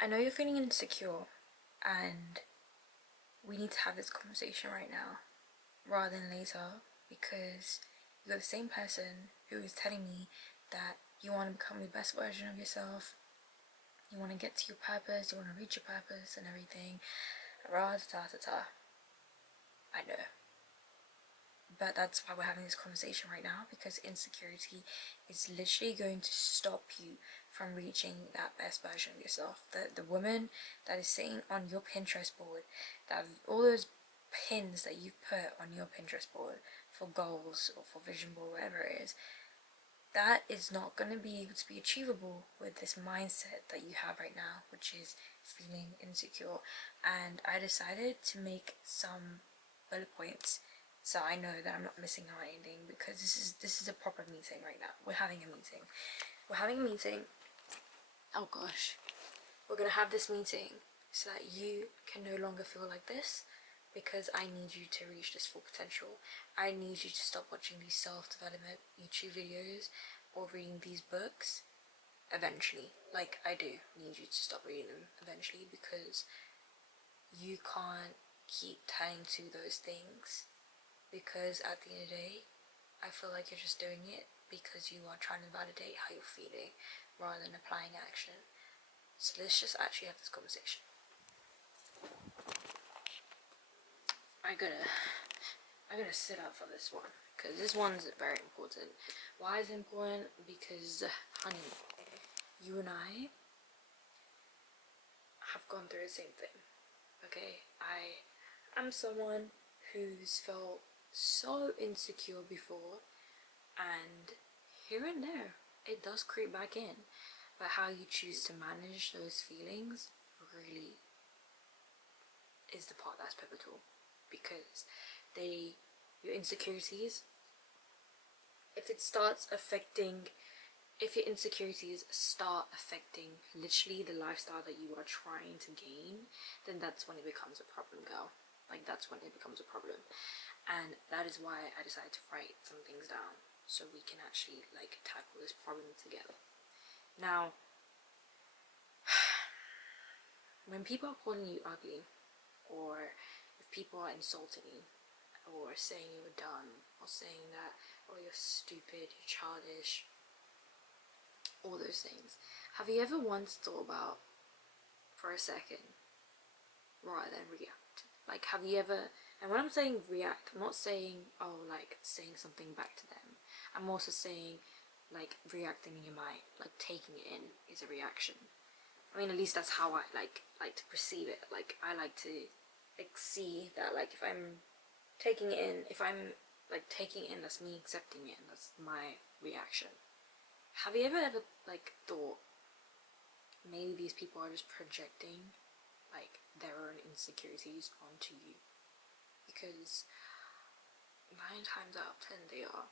I know you're feeling insecure, and we need to have this conversation right now rather than later, because you're the same person who is telling me that you want to become the best version of yourself, you want to get to your purpose, you want to reach your purpose and everything. Rah ta ta ta. I know. But that's why we're having this conversation right now, because insecurity is literally going to stop you from reaching that best version of yourself. The woman that is sitting on your Pinterest board, that all those pins that you've put on your Pinterest board for goals or for vision board, whatever it is, that is not going to be able to be achievable with this mindset that you have right now, which is feeling insecure. And I decided to make some bullet points so I know that I'm not missing out on anything, because this is a proper meeting right now. We're having a meeting. We're having a meeting. Oh gosh. We're gonna have this meeting so that you can no longer feel like this, because I need you to reach this full potential. I need you to stop watching these self-development YouTube videos or reading these books eventually. Like, I do need you to stop reading them eventually, because you can't keep turning to those things, because at the end of the day, I feel like you're just doing it because you are trying to validate how you're feeling rather than applying action. So let's just actually have this conversation. I gotta sit up for this one, because this one's very important. Why is it important? Because, honey, you and I have gone through the same thing. Okay, I'm someone who's felt so insecure before, and here and there it does creep back in. But how you choose to manage those feelings really is the part that's pivotal, because your insecurities, if it starts affecting if your insecurities start affecting literally the lifestyle that you are trying to gain, then that's when it becomes a problem, girl. Like, that's when it becomes a problem. And that is why I decided to write some things down, so we can actually like tackle this problem together. Now, when people are calling you ugly, or if people are insulting you, or saying you're dumb, or saying that, oh, you're stupid, you're childish, all those things, have you ever once thought about, for a second, rather than react? Like, have you ever, and when I'm saying react, I'm not saying, oh, like saying something back to them. I'm also saying, like, reacting in your mind, like taking it in is a reaction. I mean, at least that's how I like to perceive it. Like, I like to like see that, like, if I'm taking it in, if I'm like taking it in, that's me accepting it, and that's my reaction. Have you ever like thought maybe these people are just projecting like their own insecurities onto you? Because 9 times out of 10 they are.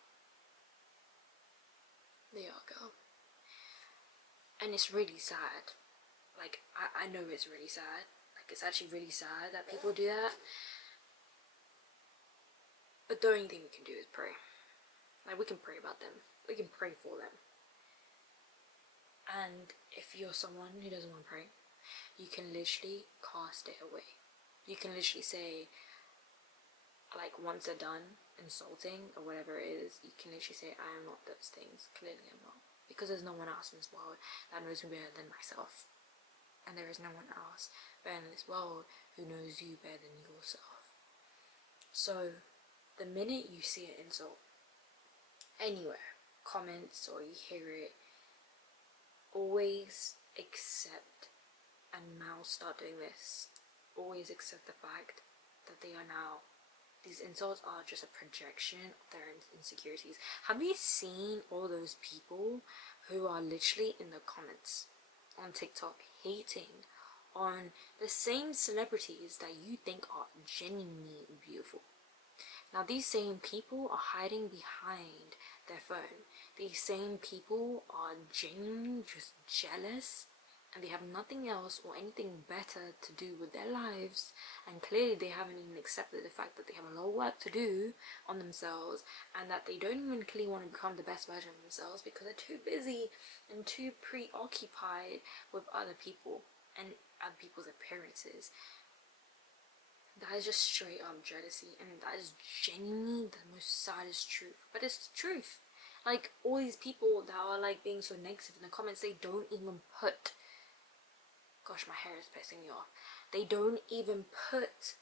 They are, girl. And it's really sad. Like, I know it's really sad. Like, it's actually really sad that people do that. But the only thing we can do is pray. Like, we can pray about them. We can pray for them. And if you're someone who doesn't want to pray, you can literally cast it away. You can literally say, like, once they're done insulting or whatever it is, you can literally say, I am not those things. Clearly I'm not. Because there's no one else in this world that knows me better than myself. And there is no one else better in this world who knows you better than yourself. So the minute you see an insult anywhere, comments, or you hear it, always accept, and now start doing this, always accept the fact that these insults are just a projection of their insecurities. Have you seen all those people who are literally in the comments on TikTok hating on the same celebrities that you think are genuinely beautiful? Now, these same people are hiding behind their phone. These same people are genuinely just jealous and they have nothing else or anything better to do with their lives, and clearly they haven't even accepted the fact that they have a lot of work to do on themselves, and that they don't even clearly want to become the best version of themselves because they're too busy and too preoccupied with other people and other people's appearances. That is just straight up jealousy, and that is genuinely the most saddest truth, but it's the truth. Like, all these people that are like being so negative in the comments, they don't even put, gosh, my hair is pissing me off, they don't even put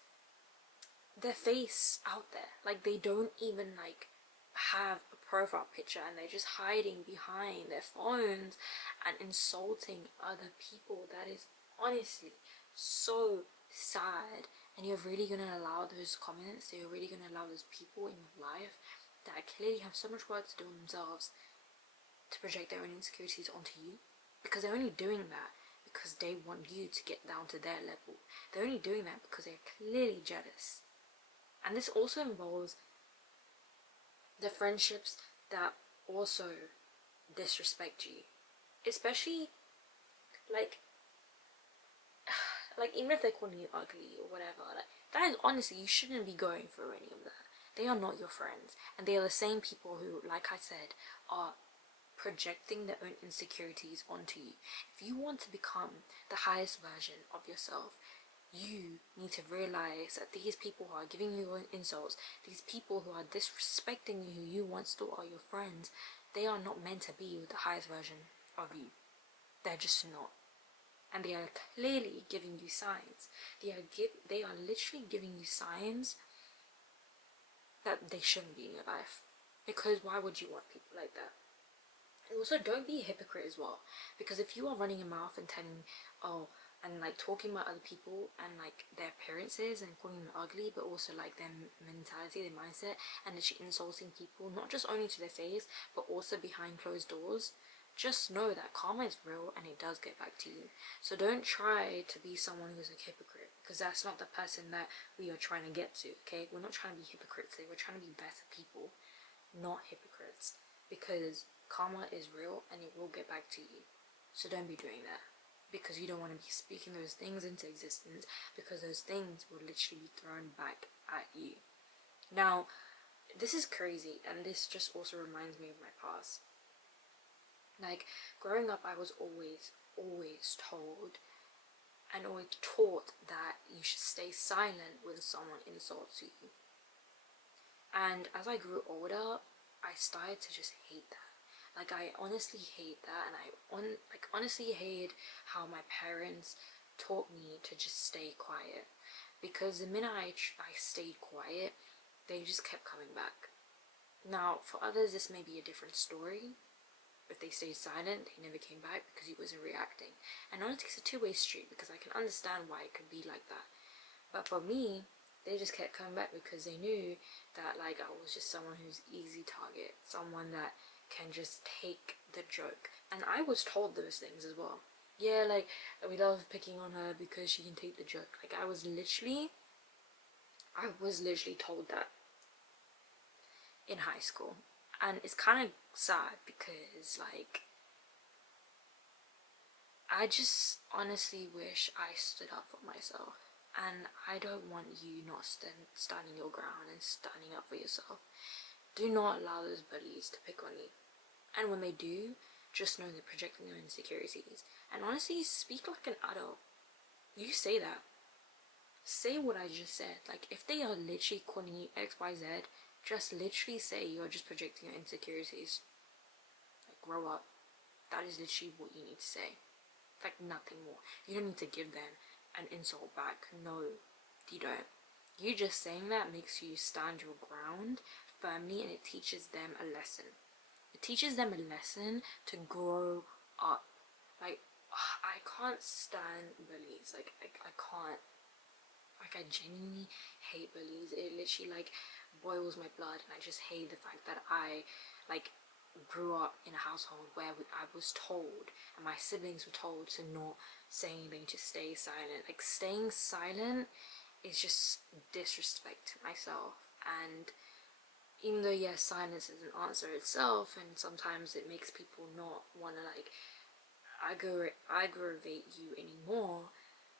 their face out there. Like, they don't even like have a profile picture, and they're just hiding behind their phones and insulting other people. That is honestly so sad. And you're really gonna allow those comments, you're really gonna allow those people in your life that clearly have so much work to do on themselves to project their own insecurities onto you, because they're only doing that because they want you to get down to their level. They're only doing that because they're clearly jealous. And this also involves the friendships that also disrespect you, especially like even if they're calling you ugly or whatever, like, that is honestly, you shouldn't be going through any of that. They are not your friends, and they are the same people who, like I said, are projecting their own insecurities onto you. If you want to become the highest version of yourself, you need to realize that these people who are giving you insults, these people who are disrespecting you, who you once thought are your friends, they are not meant to be the highest version of you. They're just not. And they are clearly giving you signs. They are literally giving you signs that they shouldn't be in your life. Because why would you want people like that? And also, don't be a hypocrite as well. Because if you are running your mouth and telling, oh, and like talking about other people and like their appearances and calling them ugly, but also like their mentality, their mindset, and literally insulting people, not just only to their face, but also behind closed doors, just know that karma is real and it does get back to you. So don't try to be someone who's a hypocrite, because that's not the person that we are trying to get to, okay? We're not trying to be hypocrites today. We're trying to be better people, not hypocrites, because karma is real and it will get back to you. So don't be doing that, because you don't want to be speaking those things into existence, because those things will literally be thrown back at you. Now, this is crazy, and this just also reminds me of my past. Like, growing up, I was always told and always taught that you should stay silent when someone insults you. And as I grew older, I started to just hate that. Like, I honestly hate that, and I honestly hate how my parents taught me to just stay quiet. Because the minute I stayed quiet, they just kept coming back. Now, for others, this may be a different story. If they stayed silent, they never came back because he wasn't reacting. And honestly, it's a two-way street, because I can understand why it could be like that. But for me, they just kept coming back because they knew that like I was just someone who's easy target, someone that can just take the joke. And I was told those things as well. Yeah, like, we love picking on her because she can take the joke. Like, I was literally told that in high school. And it's kind of sad because, like, I just honestly wish I stood up for myself. And I don't want you not standing your ground and standing up for yourself. Do not allow those bullies to pick on you. And when they do, just know they're projecting their insecurities. And honestly, speak like an adult. You say that. Say what I just said. Like, if they are literally calling you XYZ, just literally say you're just projecting your insecurities. Like, grow up. That is literally what you need to say. Like, nothing more. You don't need to give them an insult back. No, you don't. You just saying that makes you stand your ground firmly, and it teaches them a lesson. It teaches them a lesson to grow up. Like, I can't stand bullies. Like, I can't. Like, I genuinely hate bullies. It literally, like, boils my blood, and I just hate the fact that I, like, grew up in a household where I was told, and my siblings were told, to not say anything, to stay silent. Like, staying silent is just disrespect to myself. And even though, yes, silence is an answer itself, and sometimes it makes people not want to, like, aggravate you anymore,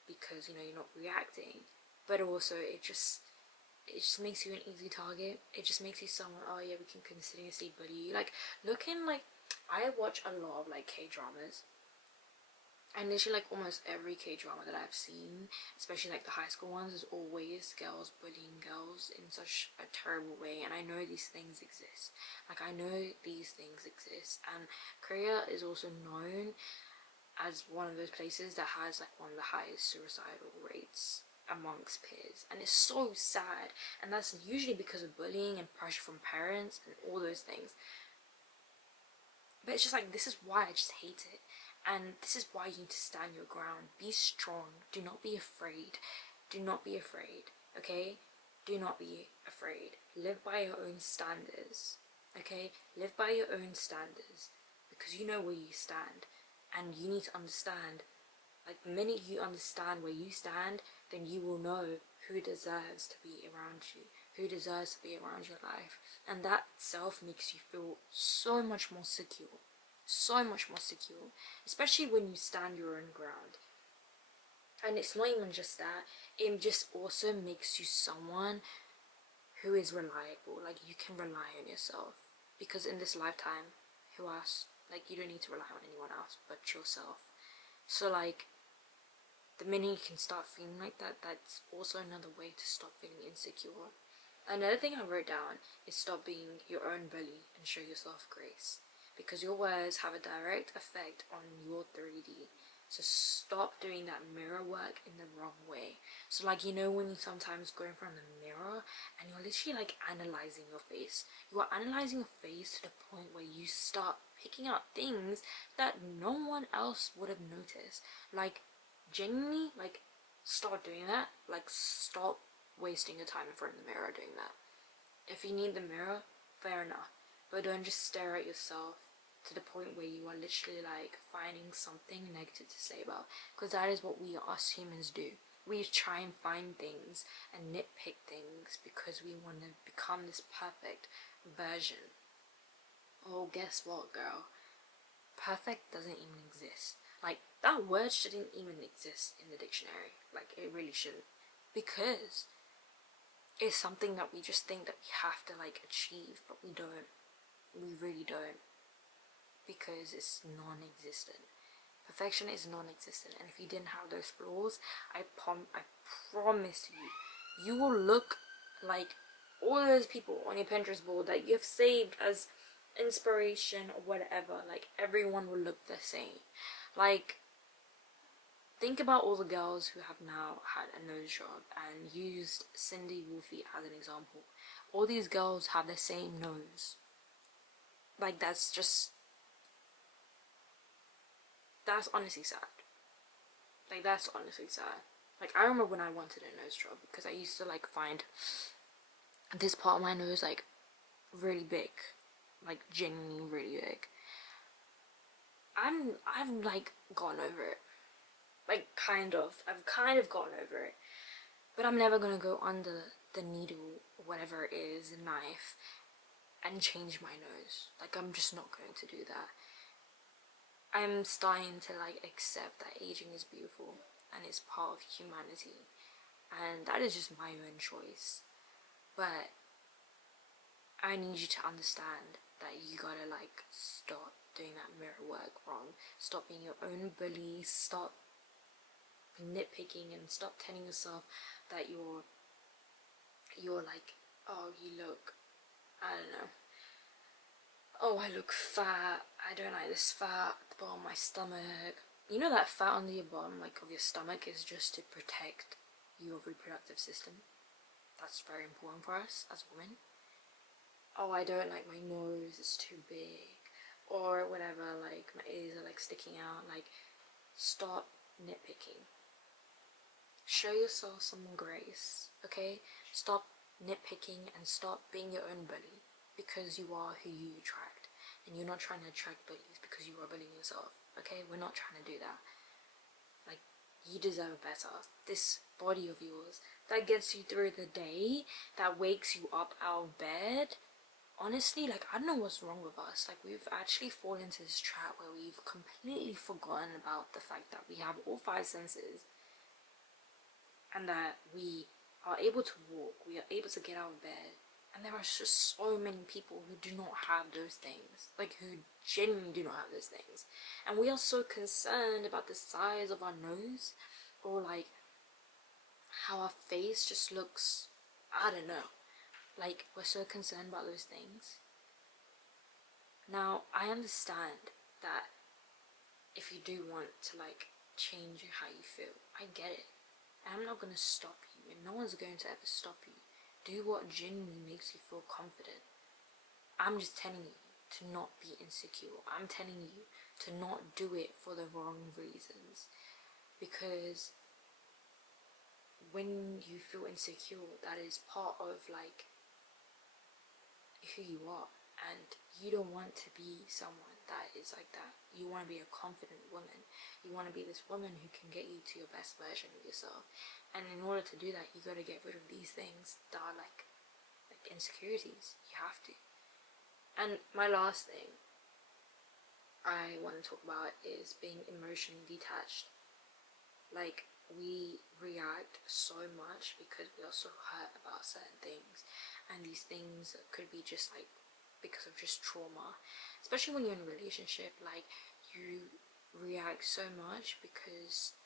because you know you're not reacting. But also it just makes you an easy target. It just makes you someone, oh yeah, we can continuously bully you. Like, looking like, I watch a lot of like K-dramas, and literally like almost every K-drama that I've seen, especially like the high school ones, is always girls bullying girls in such a terrible way. And I know these things exist. Like, I know these things exist. And Korea is also known as one of those places that has like one of the highest suicidal rates amongst peers, and it's so sad. And that's usually because of bullying and pressure from parents and all those things. But it's just like, this is why I just hate it. And this is why you need to stand your ground. Be strong. Do not be afraid. Do not be afraid. Okay? Do not be afraid. Live by your own standards. Okay? Live by your own standards. Because you know where you stand. And you need to understand. Like, the minute you understand where you stand, then you will know who deserves to be around you. Who deserves to be around your life. And that self makes you feel so much more secure. So much more secure, especially when you stand your own ground. And it's not even just that, it just also makes you someone who is reliable. Like, you can rely on yourself, because in this lifetime, who else, like, you don't need to rely on anyone else but yourself. So like, the minute you can start feeling like that, that's also another way to stop feeling insecure. Another thing I wrote down is stop being your own bully and show yourself grace. Because your words have a direct effect on your 3D. So stop doing that mirror work in the wrong way. So like, you know when you sometimes go in front of the mirror and you're literally like analyzing your face. You are analyzing your face to the point where you start picking out things that no one else would have noticed. Like, genuinely, like, stop doing that. Like, stop wasting your time in front of the mirror doing that. If you need the mirror, fair enough. But don't just stare at yourself to the point where you are literally like finding something negative to say about. Because that is what we us humans do. We try and find things and nitpick things because we want to become this perfect version. Oh, guess what, girl? Perfect doesn't even exist. Like, that word shouldn't even exist in the dictionary. Like, it really shouldn't. Because it's something that we just think that we have to like achieve, but we don't. We really don't. Because it's non-existent. Perfection is non-existent, and if you didn't have those flaws, I promise you, you will look like all those people on your Pinterest board that you have saved as inspiration or whatever. Like, everyone will look the same. Like, think about all the girls who have now had a nose job, and used Cindy Wolfie as an example. All these girls have the same nose. Like, that's honestly sad. Like, that's honestly sad. Like, I remember when I wanted a nose job, because I used to like find this part of my nose like really big, like genuinely really big. I've like gotten over it. Like, I've kind of gotten over it. But I'm never gonna go under the needle, or whatever it is, knife, and change my nose. Like, I'm just not going to do that. I'm starting to like accept that aging is beautiful and it's part of humanity, and that is just my own choice. But I need you to understand that you gotta like stop doing that mirror work wrong. Stop being your own bully. Stop nitpicking and stop telling yourself that you're like, oh, you look, I don't know, oh, I look fat, I don't like this fat at the bottom of my stomach. You know that fat on the bottom, like, of your stomach is just to protect your reproductive system. That's very important for us as women. Oh, I don't like my nose, it's too big, or whatever, like, my ears are like sticking out. Like, stop nitpicking. Show yourself some grace, okay? Stop nitpicking and stop being your own bully, because you are who you attract, and you're not trying to attract bullies because you are bullying yourself, okay? We're not trying to do that. Like, you deserve better. This body of yours that gets you through the day, that wakes you up out of bed, honestly, like, I don't know what's wrong with us. Like, we've actually fallen into this trap where we've completely forgotten about the fact that we have all five senses, and that we are able to walk, we are able to get out of bed. And there are just so many people who do not have those things, like, who genuinely do not have those things. And we are so concerned about the size of our nose, or like how our face just looks, I don't know. Like, we're so concerned about those things. Now, I understand that if you do want to, like, change how you feel, I get it. And I'm not gonna stop you, and no one's going to ever stop you. Do what genuinely makes you feel confident. I'm just telling you to not be insecure. I'm telling you to not do it for the wrong reasons. Because when you feel insecure, that is part of, like, who you are. And you don't want to be someone that is like that. You want to be a confident woman. You want to be this woman who can get you to your best version of yourself. And in order to do that, you got to get rid of these things that are like insecurities. You have to. And my last thing I want to talk about is being emotionally detached. Like, we react so much because we are so hurt about certain things, and these things could be just like because of just trauma, especially when you're in a relationship. Like, you react so much because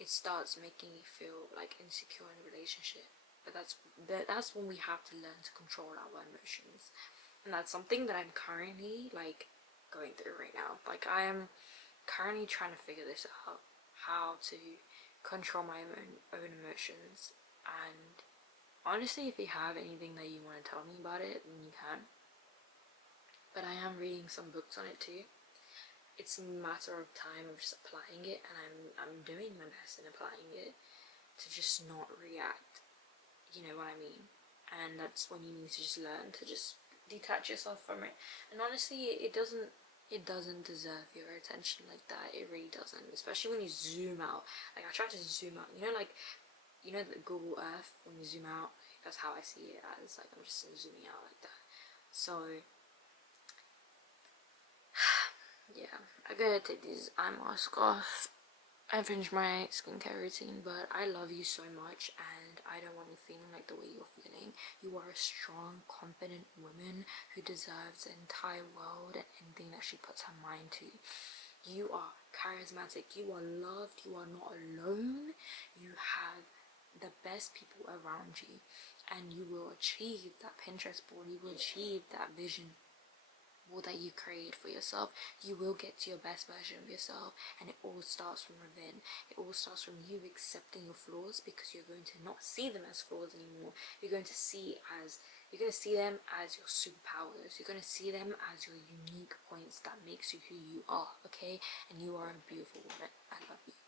it starts making you feel like insecure in a relationship. But that's when we have to learn to control our emotions, and that's something that I'm currently like going through right now. Like, I am currently trying to figure this out, how to control my own emotions. And honestly, if you have anything that you want to tell me about it, then you can. But I am reading some books on it too. It's a matter of time of just applying it, and I'm doing my best in applying it to just not react. You know what I mean? And that's when you need to just learn to just detach yourself from it. And honestly, it doesn't deserve your attention like that. It really doesn't. Especially when you zoom out. Like, I try to zoom out. You know, like, you know the Google Earth, when you zoom out, that's how I see it as. Like, I'm just zooming out like that. So yeah, I gotta take these eye masks off. I finished my skincare routine, but I love you so much, and I don't want you feeling like the way you're feeling. You are a strong, confident woman who deserves the entire world and anything that she puts her mind to. You are charismatic, you are loved, you are not alone, you have the best people around you, and you will achieve that Pinterest board, you will achieve that vision that you create for yourself. You will get to your best version of yourself, and it all starts from within. It all starts from you accepting your flaws, because you're going to not see them as flaws anymore. You're going to see them as your superpowers. You're going to see them as your unique points that makes you who you are, okay? And you are a beautiful woman. I love you.